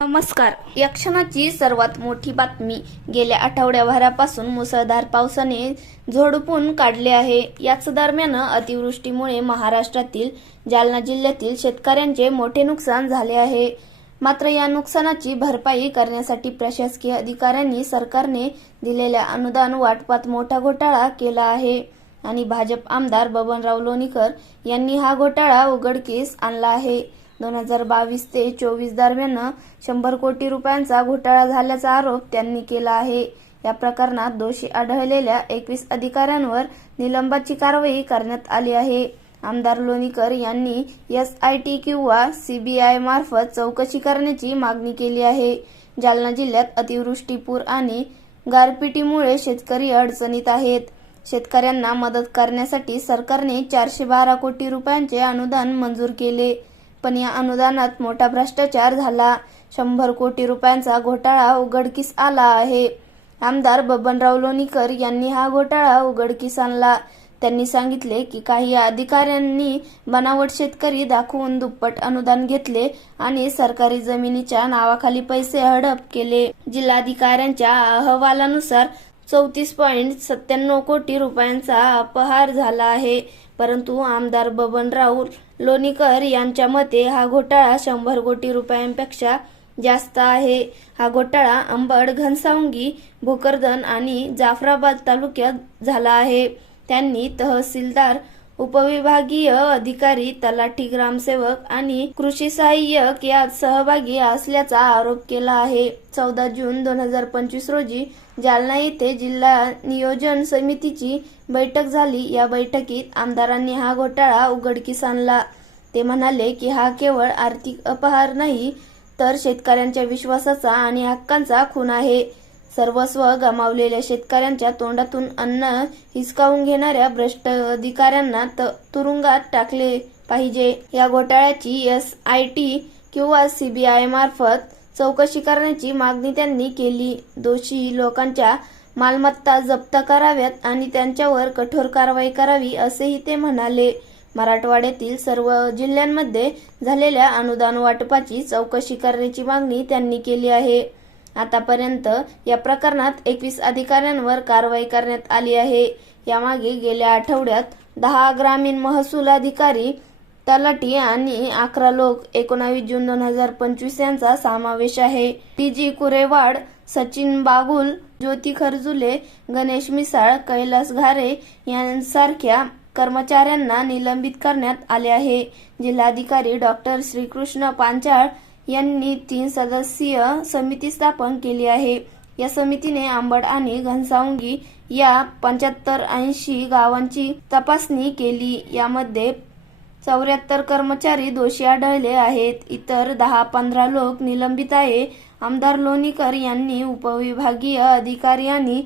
नमस्कार. या क्षणाची सर्वात मोठी बातमी. गेल्या आठवड्याभरापासून मुसळधार पावसाने झोडपून काढले आहे. याच दरम्यान अतिवृष्टीमुळे महाराष्ट्रातील जालना जिल्ह्यातील शेतकऱ्यांचे मोठे नुकसान झाले आहे. मात्र या नुकसानाची भरपाई करण्यासाठी प्रशासकीय अधिकाऱ्यांनी सरकारने दिलेल्या अनुदान वाटपात मोठा घोटाळा केला आहे. आणि भाजप आमदार बबनराव लोणीकर यांनी हा घोटाळा उघडकीस आणला आहे. दोन हजार बावीस ते चोवीस दरम्यान शंभर कोटी रुपयांचा घोटाळा झाल्याचा आरोप त्यांनी केला आहे. या प्रकरणात दोषी आढळलेल्या एकवीस अधिकाऱ्यांवर निलंबाची कारवाई करण्यात आली आहे. आमदार लोणीकर यांनी यस आय टी किंवा सीबीआय मार्फत चौकशी करण्याची मागणी केली आहे. जालना जिल्ह्यात अतिवृष्टी पूर आणि गारपिटीमुळे शेतकरी अडचणीत आहेत. शेतकऱ्यांना मदत करण्यासाठी सरकारने चारशे बारा कोटी रुपयांचे अनुदान मंजूर केले. पण या अनुदानात मोठा भ्रष्टाचार झाला. शंभर कोटी रुपयांचा घोटाळा उघडकीस आला आहे. आमदार बबनराव लोणीकर यांनी हा घोटाळा उघडकीस आणला. त्यांनी सांगितले की काही अधिकाऱ्यांनी बनावट शेतकरी दाखवून दुप्पट अनुदान घेतले आणि सरकारी जमिनीच्या नावाखाली पैसे हडप केले. जिल्हाधिकाऱ्यांच्या अहवालानुसार चौतीस पॉईंट सत्त्याण्णव कोटी रुपयांचा अपहार झाला आहे. परंतु आमदार बबनराव लोणीकर यांच्या मते हा घोटाळा शंभर कोटी रुपयांपेक्षा जास्त आहे. हा घोटाळा अंबड घनसावंगी भोकरदन आणि जाफराबाद तालुक्यात झाला आहे. त्यांनी तहसीलदार उपविभागीय अधिकारी तलाठी ग्रामसेवक आणि कृषी सहाय्यक यात सहभागी असल्याचा आरोप केला आहे. चौदा जून दोन हजार पंचवीस रोजी जालना येथे जिल्हा नियोजन समितीची बैठक झाली. या बैठकीत आमदारांनी हा घोटाळा उघडकीस आणला. ते म्हणाले की हा केवळ आर्थिक अपहार नाही तर शेतकऱ्यांच्या विश्वासाचा आणि हक्कांचा खून आहे. सर्वस्व गमावलेल्या शेतकऱ्यांच्या तोंडातून अन्न हिसकावून घेणाऱ्या भ्रष्ट अधिकाऱ्यांना त- तुरुंगात टाकले पाहिजे. या घोटाळ्याची एस आय टी किंवा सीबीआय मार्फत चौकशी करण्याची मागणी त्यांनी केली. दोषी लोकांच्या मालमत्ता जप्त कराव्यात आणि त्यांच्यावर कठोर कारवाई करावी असेही ते म्हणाले. मराठवाड्यातील सर्व जिल्ह्यांमध्ये झालेल्या अनुदान वाटपाची चौकशी करण्याची मागणी त्यांनी केली आहे. आतापर्यंत या प्रकरणात एकवीस अधिकाऱ्यांवर कारवाई करण्यात आली आहे. यामागे गेल्या आठवड्यात दहा ग्रामीण महसूल अधिकारी तलाठी आणि अकरा लोक एकोणावीस जून दोन हजार पंचवीस यांचा समावेश आहे. टी जी कुरेवाड सचिन बागुल ज्योती खरजुले गणेश मिसाळ कैलास घारे यांसारख्या कर्मचाऱ्यांना निलंबित करण्यात आले आहे. जिल्हाधिकारी डॉक्टर श्रीकृष्ण पांचाळ यांनी तीन सदस्यीय समिती स्थापन केली आहे. या समितीने आंबड आणि घनसावंगी या पंच्याहत्तर ऐंशी गावांची तपासणी केली. यामध्ये चौऱ्याहत्तर कर्मचारी दोषी आढळले आहेत. इतर दहा पंधरा लोक निलंबित आहे. आमदार लोणीकर यांनी उपविभागीय अधिकारी आणि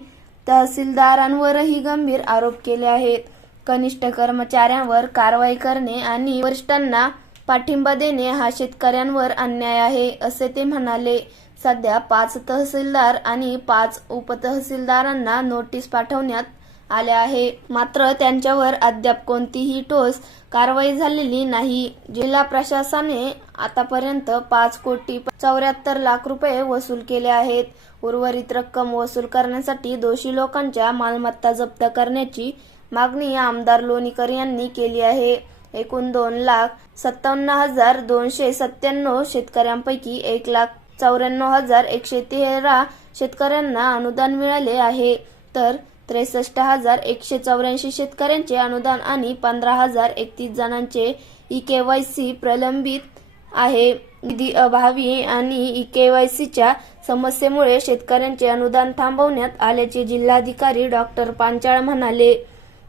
तहसीलदारांवरही गंभीर आरोप केले आहेत. कनिष्ठ कर्मचाऱ्यांवर कारवाई करणे आणि वरिष्ठांना पाठिंबा देणे हा शेतकऱ्यांवर अन्याय आहे असे ते म्हणाले. सध्या पाच तहसीलदार आणि पाच उपतहसीलदारांना नोटीस पाठवण्यात आल्या आहे. मात्र त्यांच्यावर अद्याप कोणतीही ठोस कारवाई झालेली नाही. जिल्हा प्रशासनाने आतापर्यंत पाच कोटी चौऱ्याहत्तर लाख रुपये वसूल केले आहेत. उर्वरित रक्कम वसूल करण्यासाठी दोषी लोकांच्या मालमत्ता जप्त करण्याची मागणी आमदार लोणीकर यांनी केली आहे. एकूण दोन लाख सत्तावन्न हजार दोनशे सत्त्याण्णव शेतकऱ्यांपैकी एक लाख चौऱ्याण्णव हजार एकशे तेरा शेतकऱ्यांना अनुदान मिळाले आहे. तर त्रेसष्ट हजार एकशे चौऱ्याऐंशी शेतकऱ्यांचे अनुदान आणि पंधरा हजार एकतीस जणांचे ई केवायसी प्रलंबित आहे. निधी अभावी आणि ई केवायसीच्या समस्येमुळे शेतकऱ्यांचे अनुदान थांबवण्यात आल्याचे जिल्हाधिकारी डॉक्टर पांचाळ म्हणाले.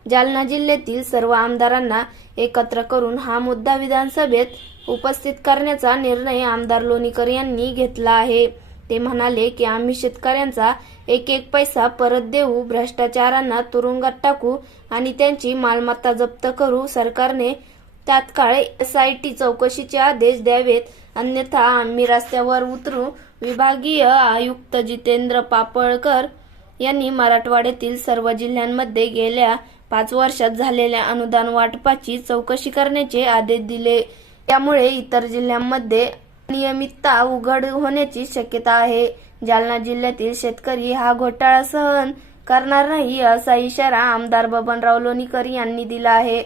जालना जिल्ह्यातील सर्व आमदारांना एकत्र करून हा मुद्दा विधानसभेत उपस्थित करण्याचा निर्णय आमदार लोणीकर यांनी घेतला आहे. ते म्हणाले की आम्ही शेतकऱ्यांचा एक एक पैसा परत देऊ भ्रष्टाचारांना तुरुंगात टाकू आणि त्यांची मालमत्ता जप्त करू. सरकारने तात्काळ एसआयटी चौकशीचे आदेश द्यावेत. अन्यथा आम्ही रस्त्यावर उतरू. विभागीय आयुक्त जितेंद्र पापळकर यांनी मराठवाड्यातील सर्व जिल्ह्यांमध्ये गेल्या पाच वर्षात झालेल्या अनुदान वाटपाची चौकशी करण्याचे आदेश दिले. त्यामुळे इतर जिल्ह्यांमध्ये नियमितता उघड होण्याची शक्यता आहे. जालना जिल्ह्यातील शेतकरी हा घोटाळा सहन करणार नाही असा इशारा आमदार बबनराव लोणीकर यांनी दिला आहे.